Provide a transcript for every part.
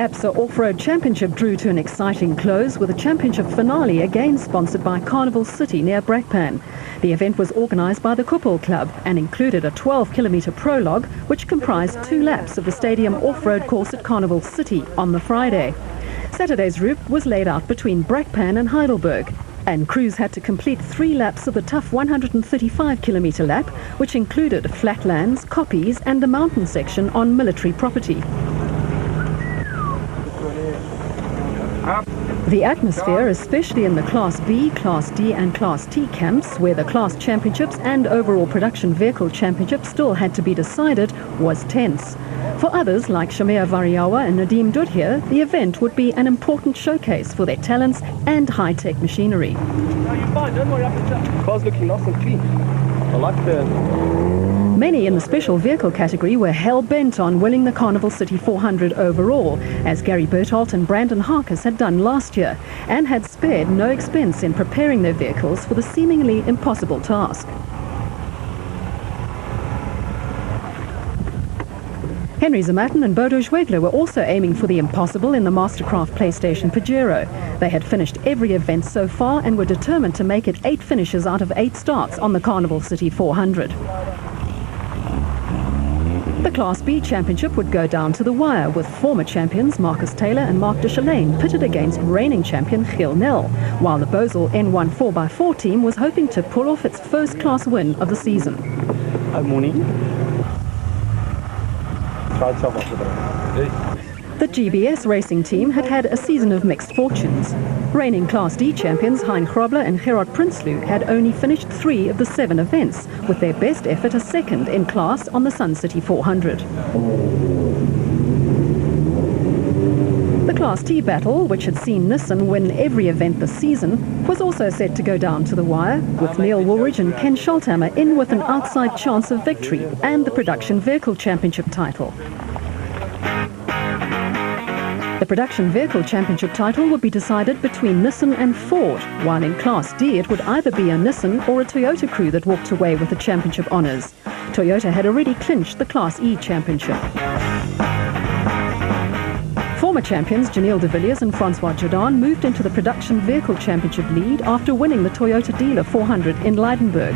ABSA Off-Road Championship drew to an exciting close with a championship finale again sponsored by Carnival City near Brakpan. The event was organised by the Koppel Club and included a 12-kilometre prologue which comprised 2 laps of the stadium off-road course at Carnival City on the Friday. Saturday's route was laid out between Brakpan and Heidelberg, and crews had to complete 3 laps of the tough 135-kilometre lap, which included flatlands, koppies and a mountain section on military property. The atmosphere, especially in the Class B, Class D and Class T camps, where the Class Championships and overall Production Vehicle Championship still had to be decided, was tense. For others, like Shamir Variawa and Nadeem Dudhir, the event would be an important showcase for their talents and high-tech machinery. No, you're fine, don't worry, the car's looking nice and clean. I like the... Many in the special vehicle category were hell-bent on winning the Carnival City 400 overall, as Gary Bertholdt and Brandon Harkis had done last year, and had spared no expense in preparing their vehicles for the seemingly impossible task. Henry Zamatin and Bodo Schwegler were also aiming for the impossible in the Mastercraft PlayStation Pajero. They had finished every event so far and were determined to make it 8 finishes out of 8 starts on the Carnival City 400. The Class B Championship would go down to the wire, with former champions Marcus Taylor and Mark de Chalane pitted against reigning champion Giel Nel, while the Bosel N1 4x4 team was hoping to pull off its first-class win of the season. Good morning. The GBS racing team had had a season of mixed fortunes. Reigning Class D champions Hein Grobler and Gerard Prinsloo had only finished 3 of the 7 events, with their best effort a second in class on the Sun City 400. The Class T battle, which had seen Nissan win every event this season, was also set to go down to the wire, with Neil Woolridge and Ken Scholthammer in with an outside chance of victory and the Production Vehicle Championship title. The Production Vehicle Championship title would be decided between Nissan and Ford, while in Class D it would either be a Nissan or a Toyota crew that walked away with the championship honours. Toyota had already clinched the Class E championship. Former champions Janelle de Villiers and Francois Jordan moved into the Production Vehicle Championship lead after winning the Toyota Dealer 400 in Leidenburg.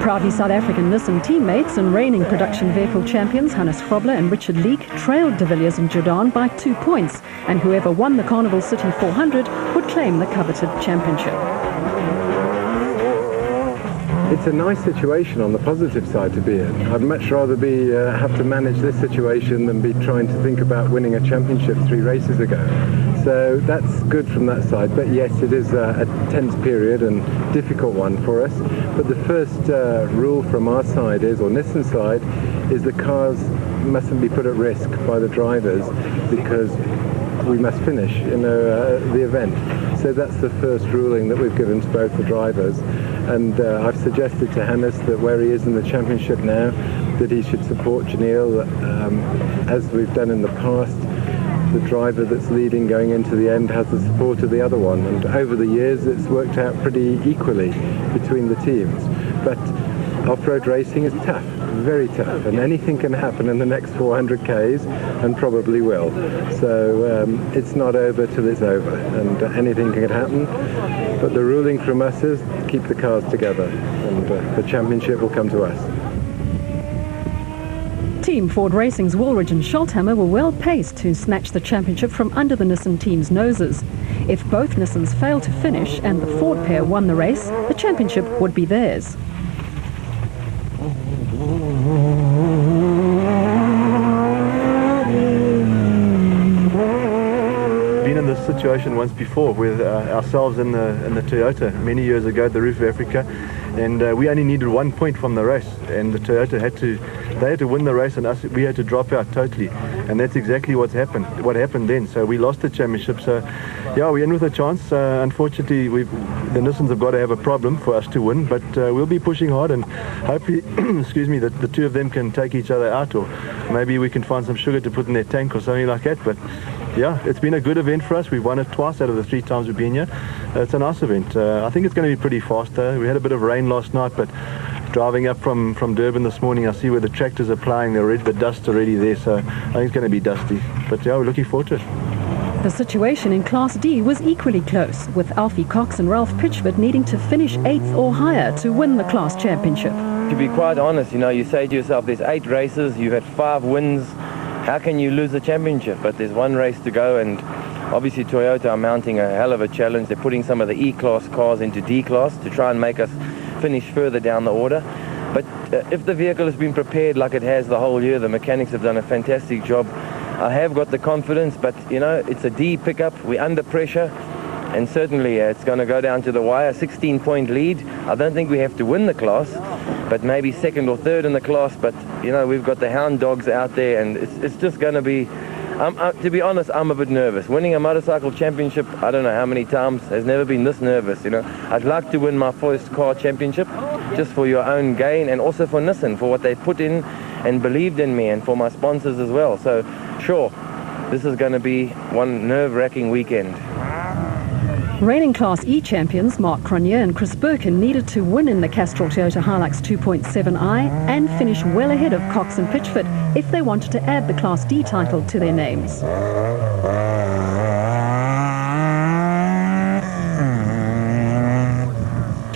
Proudly South African Nissan teammates and reigning Production Vehicle champions Hannes Grobler and Richard Leek trailed de Villiers and Jordan by 2 points, and whoever won the Carnival City 400 would claim the coveted championship. It's a nice situation on the positive side to be in. I'd much rather have to manage this situation than be trying to think about winning a championship 3 races ago. So that's good from that side. But yes, it is a tense period and difficult one for us. But the first rule from our side is, or Nissan side, is the cars mustn't be put at risk by the drivers because we must finish, the event. So that's the first ruling that we've given to both the drivers. And I've suggested to Hannes that where he is in the championship now, that he should support Janelle, as we've done in the past. The driver that's leading going into the end has the support of the other one. And over the years, it's worked out pretty equally between the teams. But off-road racing is tough, very tough, and anything can happen in the next 400 Ks, and probably will. So it's not over till it's over, and anything can happen. But the ruling from us is keep the cars together, and the championship will come to us. Team Ford Racing's Woolridge and Scholthammer were well paced to snatch the championship from under the Nissan team's noses. If both Nissans failed to finish and the Ford pair won the race, the championship would be theirs. Situation once before with ourselves in the Toyota many years ago at the Roof of Africa, and we only needed 1 point from the race, and the Toyota had to win the race, and we had to drop out totally, and that's exactly what happened then. So we lost the championship. So yeah, we're in with a chance. Unfortunately, the Nissans have got to have a problem for us to win, but we'll be pushing hard, and hopefully excuse me, that the 2 of them can take each other out, or maybe we can find some sugar to put in their tank or something like that. But yeah, it's been a good event for us. We've won it twice out of the 3 times we've been here. It's a nice event. I think it's going to be pretty fast. We had a bit of rain last night, but driving up from Durban this morning, I see where the tractors are plying. The dust's already there, so I think it's going to be dusty. But yeah, we're looking forward to it. The situation in Class D was equally close, with Alfie Cox and Ralph Pitchford needing to finish 8th or higher to win the class championship. To be quite honest, you say to yourself, there's 8 races, you've had 5 wins, how can you lose the championship? But there's 1 race to go, and obviously Toyota are mounting a hell of a challenge. They're putting some of the E-class cars into D-class to try and make us finish further down the order. But if the vehicle has been prepared like it has the whole year, the mechanics have done a fantastic job. I have got the confidence, but it's a D pickup, we're under pressure, and certainly it's going to go down to the wire. 16-point lead. I don't think we have to win the class, but maybe 2nd or 3rd in the class. But we've got the hound dogs out there, and it's just going to be, to be honest, I'm a bit nervous. Winning a motorcycle championship, I don't know how many times, has never been this nervous. I'd like to win my first car championship, just for your own gain, and also for Nissan, for what they put in and believed in me, and for my sponsors as well. So sure, this is going to be one nerve-wracking weekend. Reigning Class E champions Mark Cronje and Chris Birkin needed to win in the Castrol Toyota Hilux 2.7i and finish well ahead of Cox and Pitchford if they wanted to add the Class D title to their names.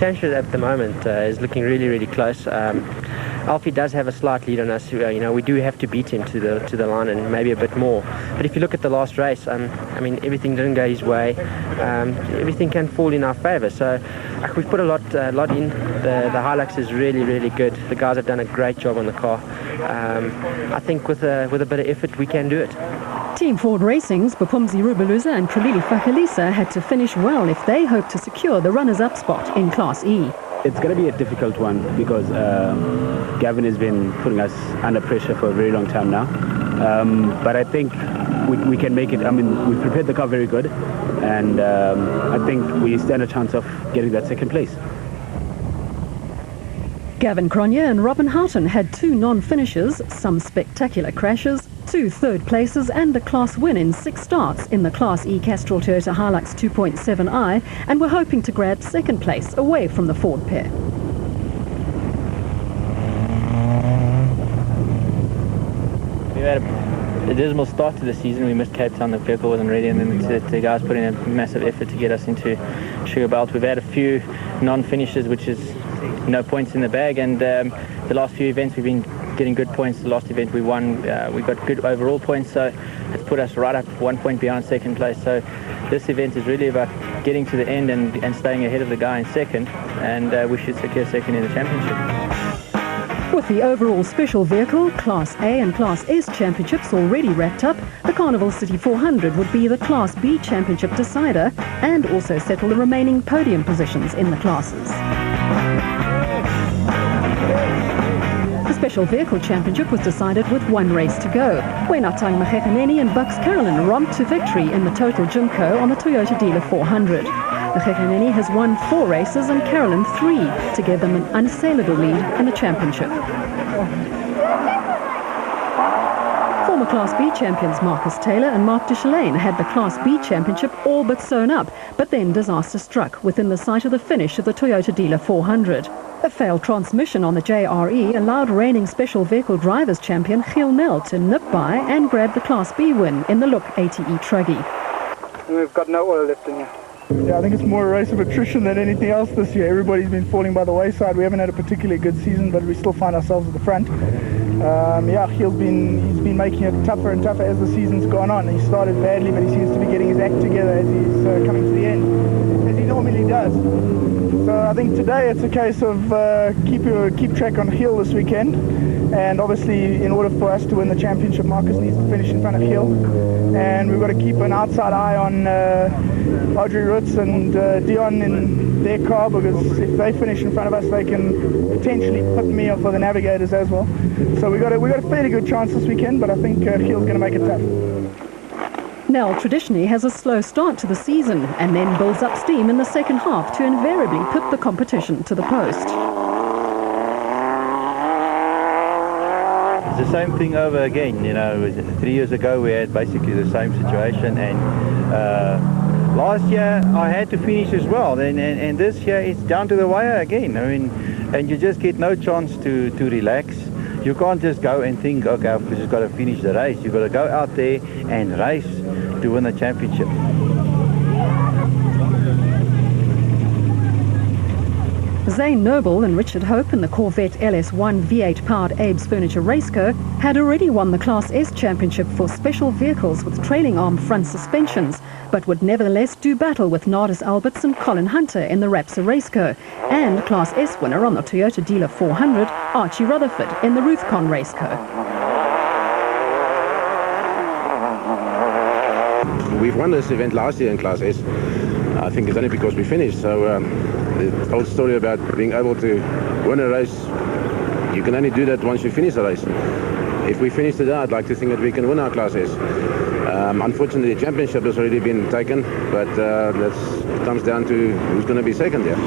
Championship at the moment is looking really, really close. Alfie does have a slight lead on us. We do have to beat him to the line and maybe a bit more. But if you look at the last race, I mean, everything didn't go his way. Everything can fall in our favour. So we've put a lot in. The Hilux is really, really good. The guys have done a great job on the car. I think with a bit of effort, we can do it. Team Ford Racing's Bapumzi Rubuluza and Pralili Fakalisa had to finish well if they hope to secure the runners-up spot in Class E. It's going to be a difficult one because Gavin has been putting us under pressure for a very long time now. But I think we can make it. I mean, we've prepared the car very good, and I think we stand a chance of getting that 2nd place. Gavin Cronje and Robin Houghton had 2 non-finishes, some spectacular crashes, 2 third places and a class win in 6 starts in the Class E Castrol Toyota Hilux 2.7i, and were hoping to grab 2nd place away from the Ford pair. We had a dismal start to the season. We missed Cape Town, the vehicle wasn't ready, and then the guys put in a massive effort to get us into Sugar Belt. We've had a few non-finishes, which is no points in the bag, and the last few events we've been getting good points. The last event we won, we got good overall points, so it's put us right up 1 point behind 2nd place. So this event is really about getting to the end and staying ahead of the guy in 2nd, and we should secure 2nd in the championship. With the overall special vehicle, Class A and Class S championships already wrapped up, the Carnival City 400 would be the Class B championship decider and also settle the remaining podium positions in the classes. The Special Vehicle Championship was decided with 1 race to go, when Atang Machekaneni and Bucks Carolyn romped to victory in the Total Jimco on the Toyota Dealer 400. Machekaneni has won 4 races and Carolyn 3 to give them an unassailable lead in the championship. Former Class B champions Marcus Taylor and Mark Duchelaine had the Class B championship all but sewn up, but then disaster struck within the sight of the finish of the Toyota Dealer 400. A failed transmission on the JRE allowed reigning Special Vehicle Drivers champion Giel Nel to nip by and grab the Class B win in the Look ATE Truggy. We've got no oil left in here. Yeah, I think it's more a race of attrition than anything else this year. Everybody's been falling by the wayside. We haven't had a particularly good season, but we still find ourselves at the front. Giel's been making it tougher and tougher as the season's gone on. He started badly, but he seems to be getting his act together as he's coming to the end, as he normally does. So I think today it's a case of keep track on Giel this weekend, and obviously in order for us to win the championship, Marcus needs to finish in front of Giel, and we've got to keep an outside eye on Audrey Roots and Dion in their car, because if they finish in front of us, they can potentially put me off for the Navigators as well. So we got a fairly good chance this weekend, but I think Giel's going to make it tough. Nel traditionally has a slow start to the season and then builds up steam in the second half to invariably put the competition to the post. It's the same thing over again. 3 years ago we had basically the same situation, and last year I had to finish as well, and this year it's down to the wire again. I mean, and you just get no chance to relax. You can't just go and think, okay, I've just got to finish the race. You've got to go out there and race to win the championship. Zane Noble and Richard Hope in the Corvette LS1 V8-powered Abe's Furniture Raceco had already won the Class S Championship for special vehicles with trailing arm front suspensions, but would nevertheless do battle with Nardis Alberts and Colin Hunter in the Rapsa Raceco, and Class S winner on the Toyota Dealer 400, Archie Rutherford in the Ruthcon Raceco. We've won this event last year in Class S. I think it's only because we finished, so the old story about being able to win a race, you can only do that once you finish the race. If we finish today, I'd like to think that we can win our Class S. Unfortunately, the championship has already been taken, but that comes down to who's going to be second here.